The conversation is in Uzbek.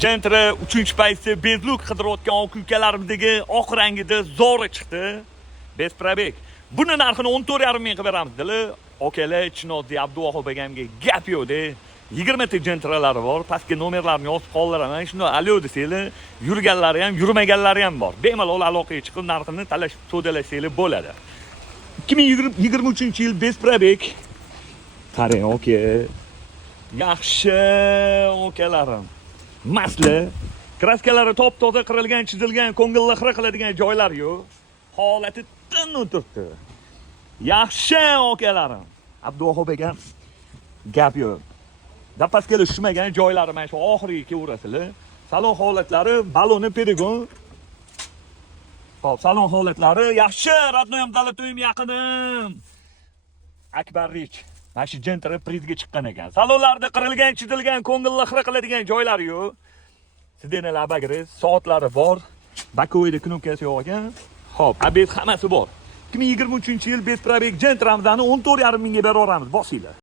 Gentra 3-paytda bezluk qidirayotgan oq ukalarimdagi oq rangida zo'ri chiqdi. Bez probek. Buni narxini 14,5 ming qilib beramiz. Dili okalar Chinozli Abduvahhab akamga gap yo'q-da. 20 ta gentralari bor. Pastga nomerlarni yozib qoldiraman. Shunda alo desanglar, yurganlari ham, yurmaganlari ham bor. Bemalol aloqaga chiqib narxini talashib so'dalasanglar bo'ladi. 2023-yil bez probek. Qarang, oka. Yaxshi okalarim. Masli, kraskalari top-toza qirilgan, chizilgan, ko'ngilli xira qiladigan joylari yo'q. Holati tin o'tiribdi. Yaxshi okalarim. Abduvahhab akam gap yo'q. Dapaskali tushmagan joylari mana shu oxiriga kelaverasizlar. Salon holatlari, baloni perigon. Xo'p, salon holatlari yaxshi, Radnoyam Dalatoyim yaqinim. Akbarrich. Mana shu Gentra prizga chiqqan ekan. Salonlarda qirilgan, chizilgan, ko'ngilli xira qiladigan joylari yo'q. Sidenalar bagri, soatlari bor. Bakovoyda knopkasi yo'q ekan. Xo'p, abez hammasi bor. 2023-yil bez probek Gentram'dan 14,5 mingga beraveramiz, bosinglar.